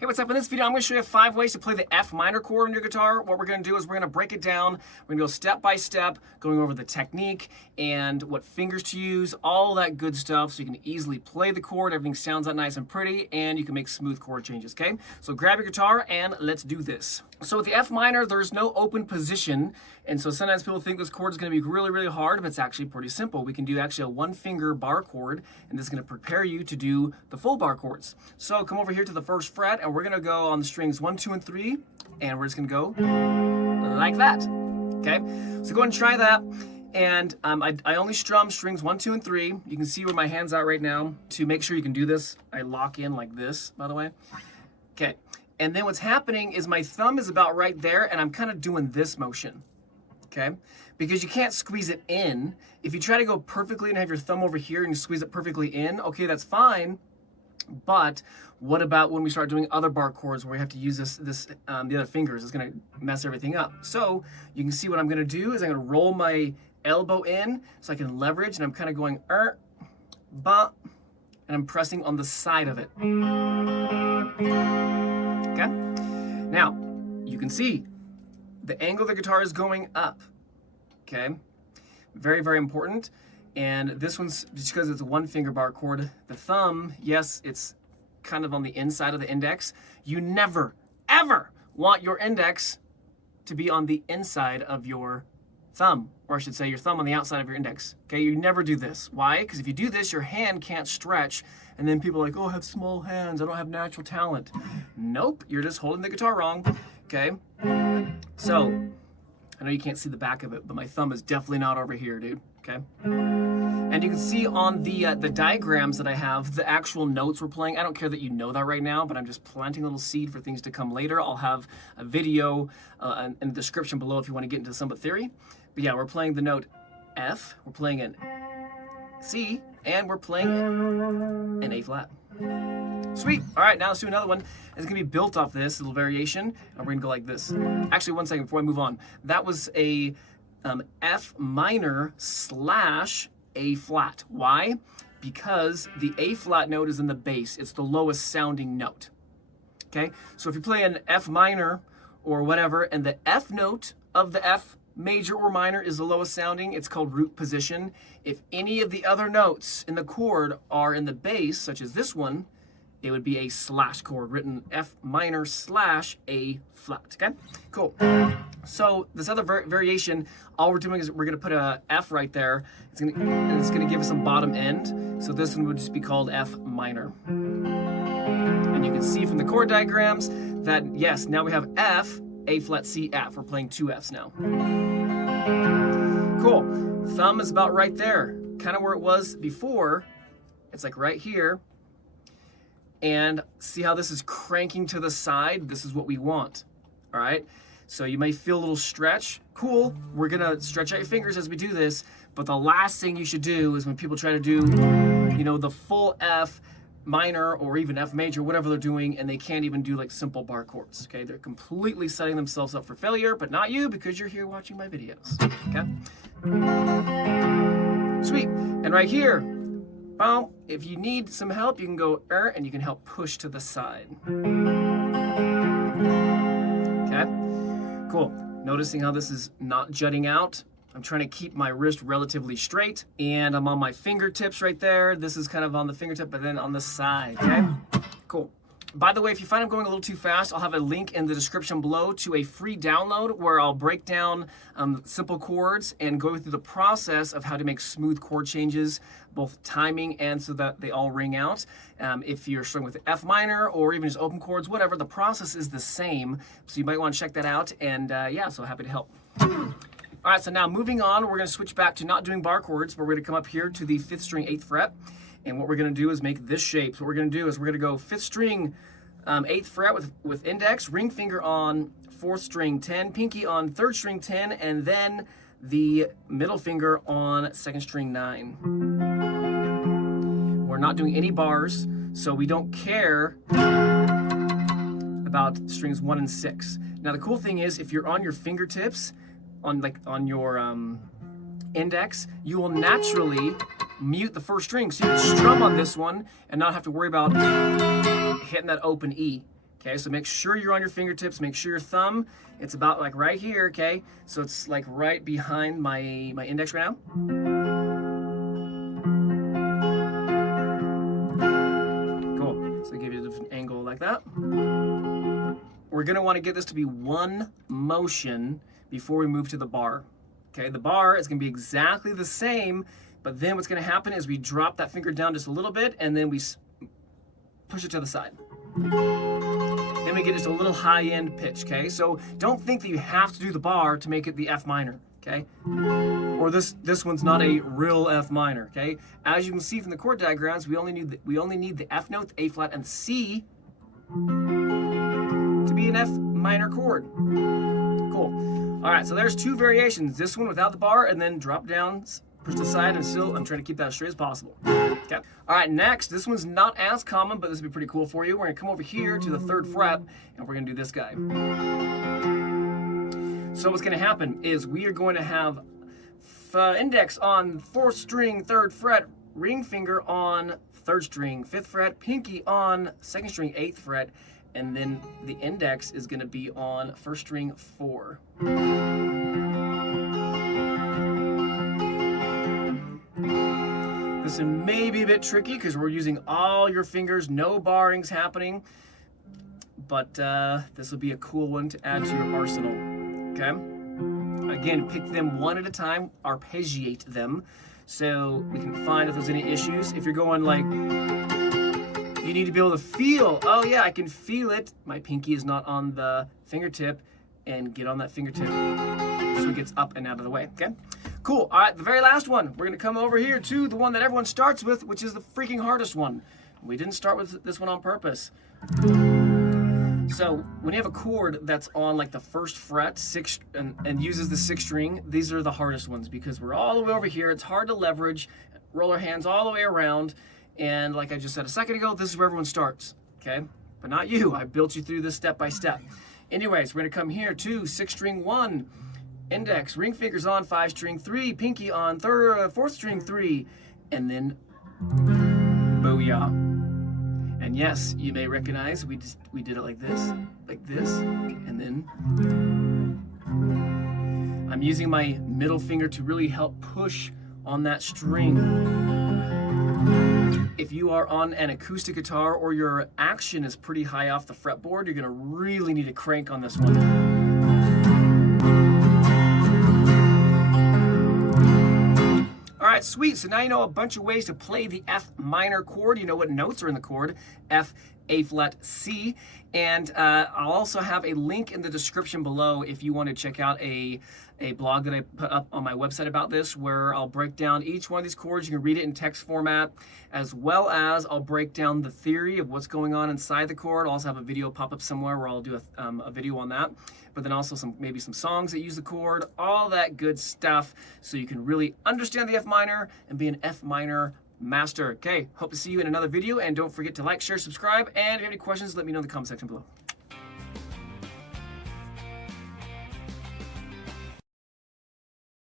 Hey, what's up? In this video, I'm going to show you 5 ways to play the F minor chord on your guitar. What we're going to do is we're going to break it down. We're going to go step by step, going over the technique and what fingers to use, all that good stuff, so you can easily play the chord. Everything sounds out nice and pretty, and you can make smooth chord changes, okay? So grab your guitar and let's do this. So with the F minor, there's no open position, and so sometimes people think this chord is going to be really, really hard, but it's actually pretty simple. We can do actually a 1-finger bar chord, and this is going to prepare you to do the full bar chords. So come over here to the 1st fret, and we're going to go on the strings 1, 2, and 3, and we're just going to go like that, okay? So go ahead and try that. And I only strum strings 1, 2, and 3. You can see where my hand's at right now. To make sure you can do this, I lock in like this, by the way. Okay, and then what's happening is my thumb is about right there, and I'm kind of doing this motion, okay? Because you can't squeeze it in. If you try to go perfectly and have your thumb over here and you squeeze it perfectly in, okay, that's fine. But what about when we start doing other bar chords where we have to use the other fingers? It's going to mess everything up. So you can see what I'm going to do is I'm going to roll my elbow in so I can leverage, and I'm kind of going ba, and I'm pressing on the side of it. Okay? Now, you can see the angle of the guitar is going up. Okay? Very, very important. And this one's just because it's a 1-finger bar chord. The thumb, yes, it's kind of on the inside of the index. You never, ever want your index to be on the inside of your thumb, or I should say your thumb on the outside of your index. Okay, you never do this. Why? Because if you do this, your hand can't stretch, and then people are like, oh, I have small hands, I don't have natural talent. Nope, you're just holding the guitar wrong. Okay, so I know you can't see the back of it, but my thumb is definitely not over here, dude. Okay, and you can see on the diagrams that I have the actual notes we're playing. I don't care that you know that right now, but I'm just planting a little seed for things to come later. I'll have a video in the description below if you want to get into some of the theory. But yeah, we're playing the note F, we're playing an C, and we're playing an A flat. Sweet. All right, now let's do another one. It's gonna be built off this little variation, and we're gonna go like this. Actually, one second before I move on. That was a F minor / A flat. Why? Because the A flat note is in the bass. It's the lowest sounding note. Okay, so if you play an F minor or whatever, and the F note of the F major or minor is the lowest sounding, it's called root position. If any of the other notes in the chord are in the bass, such as this one, it would be a slash chord, written F minor / A flat, okay? Cool. So this other variation, all we're doing is we're gonna put a F right there. It's gonna give us some bottom end. So this one would just be called F minor. And you can see from the chord diagrams that, yes, now we have F, A flat, C, F. We're playing 2 Fs now. Cool. Thumb is about right there, kind of where it was before. It's like right here. And see how this is cranking to the side? This is what we want, all right? So you may feel a little stretch. Cool, we're gonna stretch out your fingers as we do this, but the last thing you should do is when people try to do, you know, the full F minor or even F major, whatever they're doing, and they can't even do like simple bar chords, okay? They're completely setting themselves up for failure, but not you, because you're here watching my videos, okay? Sweet, and right here, boom, if you need some help, you can go and you can help push to the side. Okay, cool. Noticing how this is not jutting out. I'm trying to keep my wrist relatively straight, and I'm on my fingertips right there. This is kind of on the fingertip, but then on the side, okay? Cool. By the way, if you find I'm going a little too fast, I'll have a link in the description below to a free download where I'll break down simple chords and go through the process of how to make smooth chord changes, both timing and so that they all ring out. If you're struggling with F minor or even just open chords, whatever, the process is the same. So you might want to check that out, and yeah, so happy to help. All right, so now moving on, we're going to switch back to not doing bar chords, but we're going to come up here to the 5th string, 8th fret. And what we're going to do is make this shape. So what we're going to do is we're going to go 5th string, 8th fret with index, ring finger on 4th string 10, pinky on 3rd string 10, and then the middle finger on 2nd string 9. We're not doing any bars, so we don't care about strings 1 and 6. Now the cool thing is, if you're on your fingertips, on your index, you will naturally mute the 1st string. So you can strum on this one and not have to worry about hitting that open E. Okay, so make sure you're on your fingertips. Make sure your thumb, it's about like right here, okay? So it's like right behind my index right now. Cool. So give you a different angle like that. We're gonna want to get this to be one motion before we move to the bar. Okay, the bar is gonna be exactly the same, but then what's gonna happen is we drop that finger down just a little bit and then we push it to the side. Then we get just a little high-end pitch, okay? So don't think that you have to do the bar to make it the F minor, okay? Or this one's not a real F minor, okay? As you can see from the chord diagrams, we only need the F note, the A flat, and the C to be an F minor chord. Cool. All right, so there's two variations. This one without the bar, and then drop down, push to the side, and still, I'm trying to keep that as straight as possible. Okay. All right, next, this one's not as common, but this will be pretty cool for you. We're gonna come over here to the 3rd fret, and we're gonna do this guy. So what's gonna happen is we are going to have index on 4th string, 3rd fret, ring finger on 3rd string, 5th fret, pinky on 2nd string, 8th fret, and then the index is gonna be on 1st string 4. This may be a bit tricky because we're using all your fingers, no barrings happening, but this will be a cool one to add to your arsenal, okay? Again, pick them one at a time, arpeggiate them, so we can find if there's any issues. If you're going like, you need to be able to feel, oh yeah, I can feel it. My pinky is not on the fingertip, and get on that fingertip so it gets up and out of the way, okay? Cool, all right, the very last one. We're gonna come over here to the one that everyone starts with, which is the freaking hardest one. We didn't start with this one on purpose. So when you have a chord that's on like the 1st fret, and uses the 6th string, these are the hardest ones because we're all the way over here. It's hard to leverage, roll our hands all the way around, and like I just said a second ago, this is where everyone starts, okay? But not you, I built you through this step by step. Anyways, we're gonna come here to 6th string 1, index, ring fingers on 5th string 3, pinky on 4th string 3, and then booyah. And yes, you may recognize we did it like this, and then I'm using my middle finger to really help push on that string. If you are on an acoustic guitar or your action is pretty high off the fretboard, you're gonna really need to crank on this one. All right, sweet, so now you know a bunch of ways to play the F minor chord. You know what notes are in the chord, F, A flat, C. And I'll also have a link in the description below if you want to check out a blog that I put up on my website about this, where I'll break down each one of these chords. You can read it in text format, as well as I'll break down the theory of what's going on inside the chord. I'll also have a video pop up somewhere where I'll do a video on that, but then also maybe some songs that use the chord, all that good stuff, so you can really understand the F minor and be an F minor master. Okay, hope to see you in another video, and don't forget to like, share, subscribe, and if you have any questions, let me know in the comment section below.